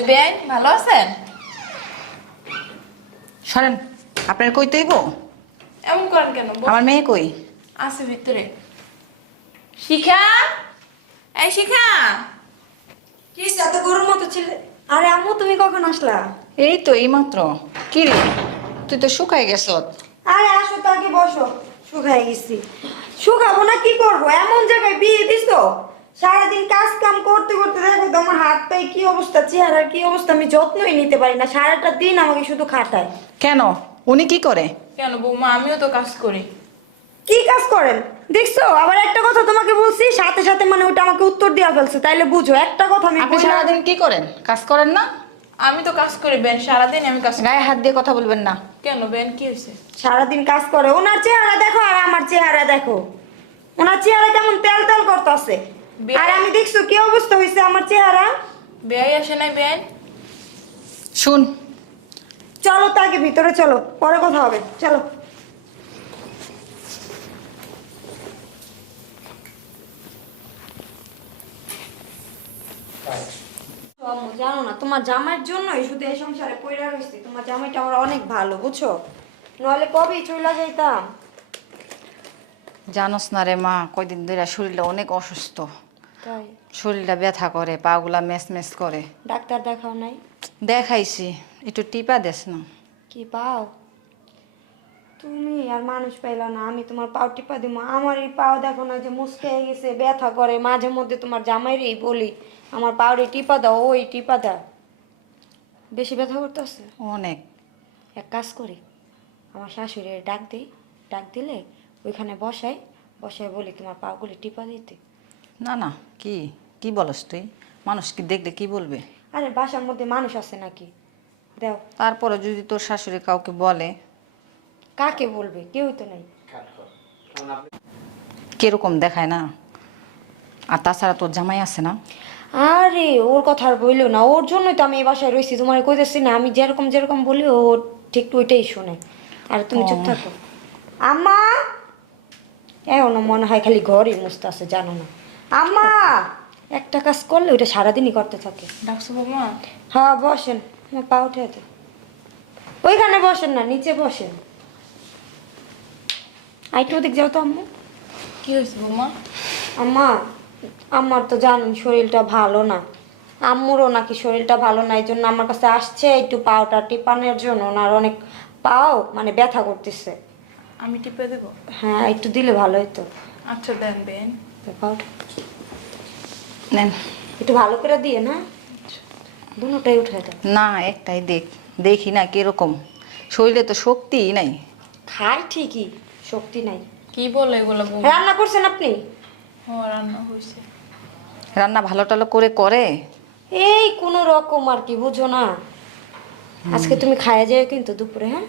আরে বেআইন ভালো আছেন? সরেন আপনার কই তৈব? এমন করেন কেন? আমার মেয়ে কই? আছে ভিতরে। শিখা? এই শিখা! কি এত গরুর মতো ছিলে আরে আম্মু তুমি কখন আসলা? এই তো এইমাত্র। কি রে? তুই তো শুকাই গেছ আরে আসো তো আগে বসো। শুকাই গেছি। শুকাবো না কি করব? এমন জায়গায় বিয়ে দিছো? সারাদিন কাজ কাম করতে করতে দেখো তো আমার হাত পায়ে কি অবস্থা? চেহারার কি অবস্থা? আমি যত্নই নিতে পারি না। সারাটা দিন আমাকে শুধু খাটায়। কেন? উনি কি করে? কেন বৌমা? আমিও তো কাজ করি। কি কাজ করেন? দেখছ আবার একটা কথা তোমাকে বলছি সাথে সাথে মানে ওটা আমাকে উত্তর দেওয়া ফেলছে। তাইলে বুঝো একটা কথা আমি আপনি বললাম- সারাদিন কি করেন? কাজ করেন না? আমি তো কাজ করি বেন। সারাদিন আমি কাজ করি। গায়ে হাত দিয়ে কথা বলবেন না। কেন বেন? কি হয়েছে? সারাদিন কাজ করে। ওনার চেহারা দেখো আর আমার চেহারা দেখো। ওনার চেহারা কেমন তেল তেল করতেছে। বে- আর আমি দেখছ কি অবস্থা হয়েছে? আমার চেহারা বেআই আসে নাই বেন শুন। চলো তাকে ভিতরে চলো। পরে কথা হবে। চলো। আম্মু, জানো না তোমার জামাইয়ের জন্যই শুধু এই সংসারে পয়রা রয়েছে তোমার জামাইটা আমার অনেক ভালো বুঝছ? নইলে কবে চলে যাইতাম? জানোস না রে মা কয়দিন ধরে শরীরটা অনেক অসুস্থ। তাই। শরীরটা ব্যথা করে পাগুলা মেস মেস করে। ডাক্তার দেখাও নাই? দেখাইছি একটু টিপা দেস না। কি পাও? তুমি আর মানুষ পাইলা না আমি তোমার পাও টিপা দিব। আমার এই পাও দেখো না যে মুসকে হয়ে গেছে ব্যথা করে মাঝে মধ্যে তোমার জামাইরেই বলি আমার পাউরে টিপা দাও ওই টিপা দাও বেশি ব্যথা করতেছে? অনেক। এক কাজ করি আমার শাশুড়ি ডাক দিই ডাক দিলে ওইখানে বসাই বসাই বলি তোমার পাগুলি টিপা দিতে। না না কি কি বলস তুই? মানুষ কি দেখলে কি বলবে? আরে বাসার মধ্যে মানুষ আছে নাকি? দাও। তারপরে যদি তোর শাশুড়ি কাউকে বলে? কাকে বলবে? কেউই তো নাই। কীরকম দেখায় না? আর তাছাড়া তোর জামাই আছে না? আরে ওর কথা আর বইলো না। ওর জন্যই তো আমি এই বাসায় রয়েছি তোমার কইতেছি না আমি যেরকম যেরকম বলি ও ঠিক ওইটাই শোনে। আর তুমি চুপ থাকো। আম্মা! এমন মনে হয় খালি ঘরই মুছতে আছে জানো না। আম্মা একটা কাজ করলে ওইটা সারাদিনই করতে থাকে। ডাকছো বৌমা হ্যাঁ বসেন আমার পা উঠে আছে ওইখানে বসেন না নিচে বসেন। আইটু ওদিক যাও তো আম্মু। কি হয়েছে বৌমা আম্মা আমার তো জানেন শরীরটা ভালো না। আম্মুরও নাকি শরীরটা ভালো না এই জন্য আমার কাছে আসছে একটু পাওটা টিপানোর জন্য। ওনার অনেক পাও মানে ব্যথা করতেছে। আমি টিপে দেবো? হ্যাঁ একটু দিলে ভালো হতো আচ্ছা দেন পাওটা নেন। একটু ভালো করে দিয়ে না? দুটাই না একটাই দেখ দেখি না কীরকম। শরীরে তো শক্তিই নাই। খায় ঠিকই শক্তি নাই। কি বলে এগুলো রান্না করছেন আপনি? রান্না হয়েছে। রান্না ভালো টালো করে করে? এই কোনো রকম আর কি বুঝো না। আজকে তুমি খাইয়া যাও কিন্তু দুপুরে হ্যাঁ?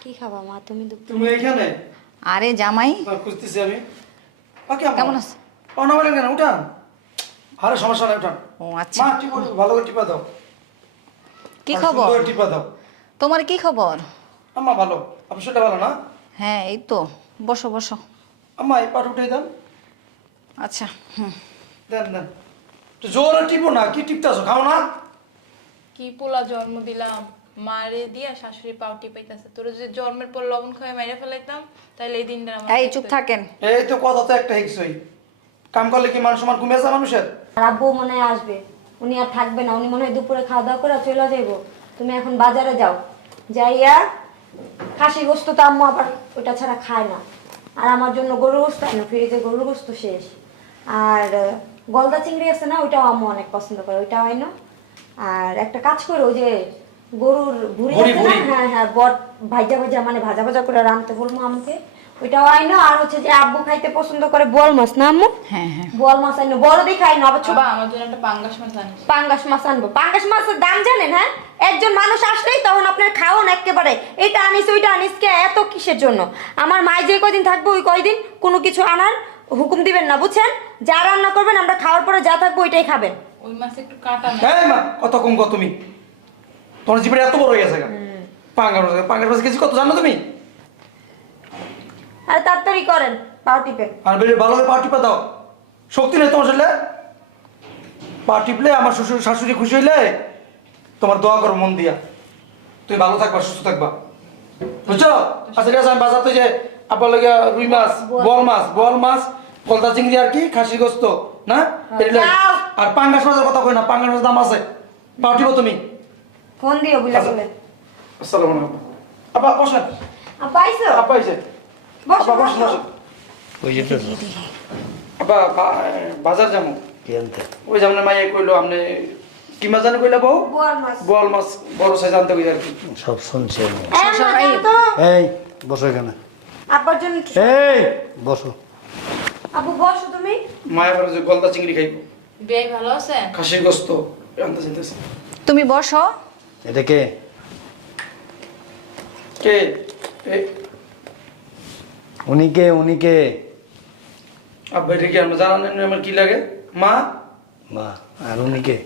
কি খাবা মা তুমি দুপুরে? তুমি এখানে? আরে জামাই। খুঁজতেছি আমি। কেমন আছো? কেন উঠান। আরে সমস্যা নাই উঠান। ও আচ্ছা। মা টিপা ভালো করে টিপা দাও। কি খবর? সুন্দর টিপা দাও। তোমার কি খবর? আম্মা ভালো। আপনার শরীরটা ভালো না? হ্যাঁ এই তো। বসো বসো। আম্মা এই পাট উঠে দেন। আচ্ছা হুম। দেন দেন। তো জোরে টিপো না কি টিপতে আসো খাও না। কি পোলা জন্ম দিলাম। মারে দিয়া শাশুড়ি পাও টিপাইতেছে। তোর যদি জন্মের পর লবণ খাওয়া মেরে ফেলাইতাম তাহলে এই দিনটা আমার এই চুপ থাকেন। এই তো কথা তো একটা হিক্সই কাম করলে কি মানুষ আমার ঘুমিয়ে যায় মানুষের? আব্বু মনে হয় আসবে। উনি আর থাকবে না উনি মনে হয় দুপুরে খাওয়া দাওয়া করে চলে যাইব। তুমি এখন বাজারে যাও। যাইয়া খাসি গোস্ত তো আম্মু আবার ওটা ছাড়া খায় না। আর আমার জন্য গরুর গোস্ত আনো ফ্রিজে গরুর গোস্ত শেষ। আর গলদা চিংড়ি আছে না ওইটাও আম্মু অনেক পছন্দ করে ওইটাও আইনো। আর একটা কাজ করো ওই যে গরুর ভুড়ি। হ্যাঁ হ্যাঁ বট ভাজা ভাজা মানে ভাজা ভাজা করে রাঁধতে বলব আমাকে। ওইটাও আইনো আর হচ্ছে যে আব্বু খাইতে পছন্দ করে বোয়াল মাছ না আম্মু? হ্যাঁ হ্যাঁ। বোয়াল মাছ আইনো বড় দেখে আইনো আবার ছোট আমার জন্য একটা পাঙ্গাস মাছ আনিস। পাঙ্গাস মাছ আনব। পাঙ্গাস মাছের দাম জানেন হ্যাঁ? একজন মানুষ আসলেই তখন আপনার খাওয়ান একেবারে এটা আনিস ওইটা আনিস কে? এত কিসের জন্য? আমার মায় যে কয়দিন থাকব ওই কয়দিন কোনো কিছু আনার হুকুম দিবেন না বুঝছেন? যা রান্না করবেন আমরা খাওয়ার পরে যা থাকব ওইটাই খাবেন। ওই মাছ একটু কাটা না মা কত কম কত তুমি। তোমার জীবনে এত বড় হয়ে গেছে পাঙ্গার মাছ পাঙ্গার মাছ কেজি কত জানো তুমি? আর তাড়াতাড়ি করেন পাও টিপেন আর বেরিয়ে ভালো করে পা টিপা দাও। শক্তি নেই তোমার শরীরে? পা টিপলে আমার শ্বশুর শাশুড়ি খুশি হইলে তোমার দোয়া করো মন দিয়া। তুই ভালো থাকবা সুস্থ থাকবা। বুঝছ? আচ্ছা ঠিক আছে আমি বাজার থেকে আপনার লাগে রুই মাছ বল মাছ বল মাছ কলতা চিংড়ি আর কি খাসি গোস্ত না? আর পাঙ্গাস মাছের কথা কই না পাঙ্গাস মাছের দাম আছে। পা টিপো তুমি। ফোন দিও আচ্ছা। বলে আসসালামু আলাইকুম। আপা বসেন। আপা আইসো। আপা এসে বসো আপা বসো। ওই যেতে আপা বা- বাজার যাব। কি আনতে? ওই যেমন মাইয়ে কইলো আপনি কি মাছ জানি কইলা বউ? বোয়াল মাছ। বল মাছ বড় সাইজ আনতে কই আর কি। সব শুনছি। এই তো। বসো এখানে। আব্বার জন্য এই বসো। আপু বসো তুমি। মায়ের বলে যে গলদা চিংড়ি খাইব। বেশ ভালো আছেন? খাসির গোস্ত আনতে তুমি বসো। এটা কে কে উনি কে উনি কে আব্বা এটা কি আমরা জানান না আমার কি লাগে মা মা আর উনি কে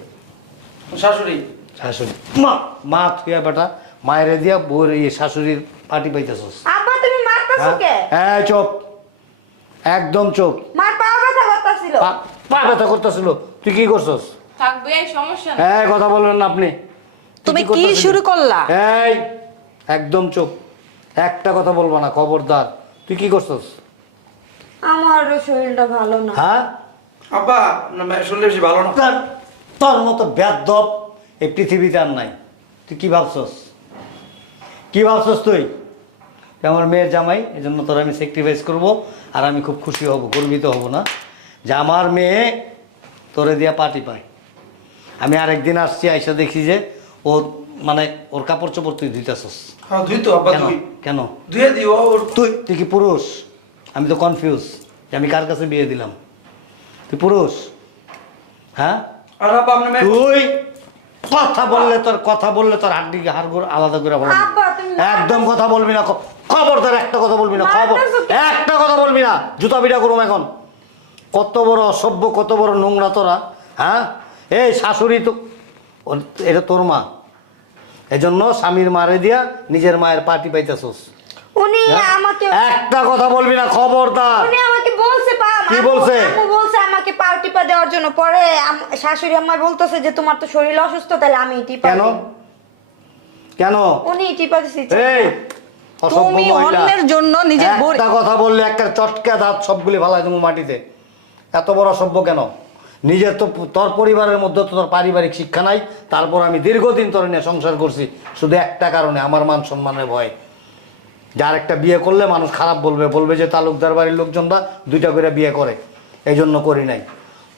শাশুড়ি শাশুড়ি মা মা তুই বেটা মায়ের দিয়া বউর এই শাশুড়ির পাটি পাইতেছস আব্বা তুমি মারতাছো কে হ্যাঁ চুপ একদম চুপ মার পা ব্যথা করতাছিল পা ব্যথা করতেছিল তুই কি করছস থাকবে সমস্যা না হ্যাঁ কথা বলবেন না আপনি তুমি কি শুরু করলা? এই একদম চুপ। একটা কথা বলব না খবরদার। তুই কি করছস? আমার শরীরটা ভালো না। হ্যাঁ? আব্বা শরীর বেশি ভালো না। তোর তোর মতো ব্যাধব এই পৃথিবীতে আর নাই। তুই কি ভাবছস? কি ভাবছস তুই? তুই আমার মেয়ের জামাই এই জন্য তোর আমি স্যাক্রিফাইস করব আর আমি খুব খুশি হব গর্বিত হব না। যে আমার মেয়ে তোরে দিয়া পার্টি পায়। আমি আরেকদিন আসছি আইসা দেখি যে ও মানে ওর কাপড় চোপড় তুই ধুইতেছস? হ্যাঁ ধুই তো আব্বা কেন? ধুই। কেন? ধুয়ে দিও ওর তুই তুই কি পুরুষ? আমি তো কনফিউজ যে আমি কার কাছে বিয়ে দিলাম? তুই পুরুষ? হ্যাঁ? আর আব্বা আপনি তুই কথা বললে তোর কথা বললে তোর হাড্ডি হাড়গুড় আলাদা করে বলা আব্বা, তুমি- একদম কথা বলবি না খ- খবরদার একটা কথা বলবি না খবর একটা কথা বলবি না জুতা পিটা করুম এখন। কত বড় অসভ্য কত বড় নোংরা তোরা হ্যাঁ? এই শাশুড়ি তো এটা তোর মা। এজন্য স্বামীর মারে দিয়া নিজের মায়ের পার্টি পাইতেছস। উনি হ্যাঁ? আমাকে একটা কথা বলবি না খবরদার। উনি আমাকে বলছে পা কি বলছে? আম্মু বলছে আমাকে পাও টিপা দেওয়ার জন্য। পরে শাশুড়ি আম্মা বলতেছে যে তোমার তো শরীর অসুস্থ তাহলে আমি টিপা কেন? কেন? উনি টিপা দিছি এই তুমি অন্যের জন্য নিজের একটা কথা বললে একটা চটকা দাঁত সবগুলি ফালাই দেবো মাটিতে। এত বড় অসভ্য কেন? নিজের তো তোর পরিবারের মধ্যে তো তোর পারিবারিক শিক্ষা নাই, তারপর আমি দীর্ঘদিন তোর নিয়ে সংসার করছি, শুধু একটা কারণে, আমার মান সম্মানের ভয়। যার একটা বিয়ে করলে মানুষ খারাপ বলবে বলবে যে তালুকদার বাড়ির লোকজনরা দুইটা করে বিয়ে করে এই জন্য করি নাই।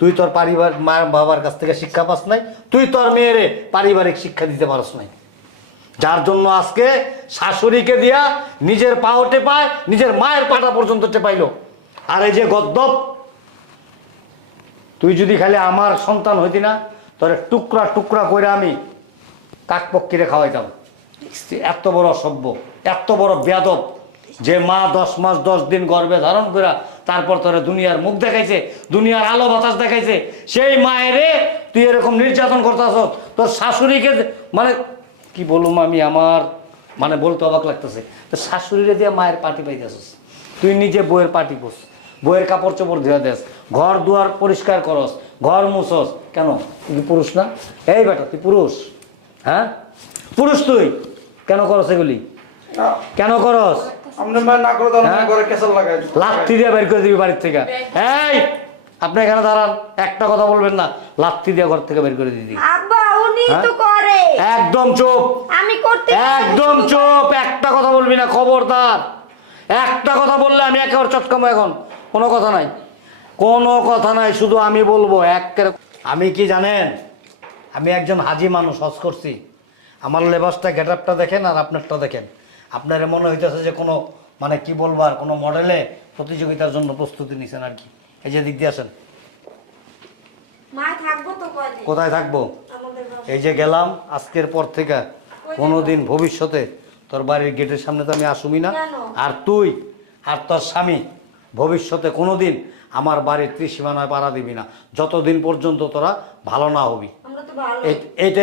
তুই তোর পারিবার, মায়ের বাবার কাছ থেকে শিক্ষা পাস নাই, তুই তোর মেয়েরে পারিবারিক শিক্ষা দিতে পারস নাই। যার জন্য আজকে শাশুড়িকে দিয়া নিজের পাও টেপায় নিজের মায়ের পাটা পর্যন্ত টেপাইলো। আর এই যে গদ্দপ তুই যদি খালি আমার সন্তান হইতি না, তোরে টুকরা টুকরা করে আমি কাকপক্ষীরে খাওয়াইতাম। এত বড় অসভ্য, এত বড় বেয়াদব, যে মা দশ মাস দশ দিন গর্বে ধারণ করে তারপর তোরে দুনিয়ার মুখ দেখাইছে, দুনিয়ার আলো বাতাস দেখাইছে, সেই মায়েরে তুই এরকম নির্যাতন করতেছ, তোর শাশুড়িকে মানে কি বলুম আমি আমার মানে বলতে অবাক লাগতেছে। তো শাশুড়িরে দিয়ে মায়ের পাটি পাইতেছিস, তুই নিজে বইয়ের পার্টি পোস বইয়ের কাপড় চোপড় ধুয়ে দেস ঘর দুয়ার পরিষ্কার করস ঘর মুছস। কেন? তুই পুরুষ না? এই বেটা তুই পুরুষ। হ্যাঁ? পুরুষ তুই? কেন করস এগুলি? কেন করস? হ্যাঁ? লাত্তি দিয়ে বের করে দিবি বাড়ির থেকে। এই আপনি এখানে দাঁড়ান। একটা কথা বলবেন না লাত্তি দিয়ে ঘর থেকে বের করে দিদি আব্বা উনি হ্যাঁ? তো করে। একদম চুপ। আমি করতে একদম চুপ। একটা কথা বলবি না খবরদার। একটা কথা বললে আমি একেবারে চটকামো এখন। কোনো কথা নাই। কোনো কথা নাই শুধু আমি বলব এক আমি কি জানেন? আমি একজন হাজি মানুষ হজ করছি। আমার লেবাসটা গেট আপটা দেখেন আর আপনারটা দেখেন। আপনার মনে হইতেছে যে কোনো মানে কি বলব আর কোনো মডেলে প্রতিযোগিতার জন্য প্রস্তুতি নিছেন আর কি। এই যে দিক দিয়ে আসেন। মা থাকব তো কয়দিন? কোথায় থাকব? এই যে গেলাম আজকের পর থেকে কোনোদিন ভবিষ্যতে তোর বাড়ির গেটের সামনে তো আমি আসুমি না। আর তুই আর তোর স্বামী ভবিষ্যতে কোনোদিন আমার বাড়ির ত্রিসীমানায় পাড়া দিবি না। যতদিন পর্যন্ত তোরা ভালো না হবি।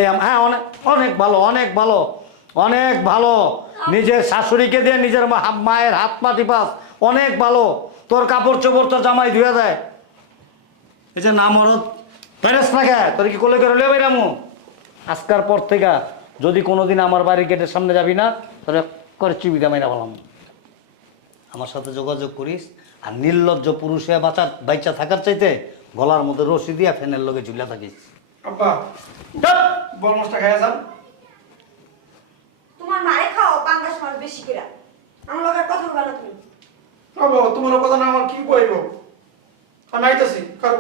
আম- হ্যাঁ অনেক অনেক ভালো অনেক ভালো অনেক ভালো। নিজের শাশুড়িকে দিয়ে নিজের মায়ের হাত পা টিপাস অনেক ভালো। তোর কাপড় চোপড় তোর জামাই ধুয়ে দেয়। এই যে না মরদ না কে? তোর কি কোলে করে লয়ে বাইরামু আজকার পর থেকে যদি কোনোদিন আমার বাড়ির গেটের সামনে যাবি না তোরে করে চিবিটা মাইরা বললাম আমার সাথে যোগাযোগ করিস। আর নির্লজ্জ পুরুষে বাঁচার বাইচা থাকার চাইতে গলার মধ্যে রশি দিয়া ফ্যানের লগে ঝুলে থাকিস। আব্বা বল মাছটা খাইয়া যান তোমার মারে খাও পাঙ্গাস মাছ বেশি করে আমার লোকের কথা বলো তুমি। আব্বা তোমার কথা না আমার কি কইব? আমি আইতাছি কারও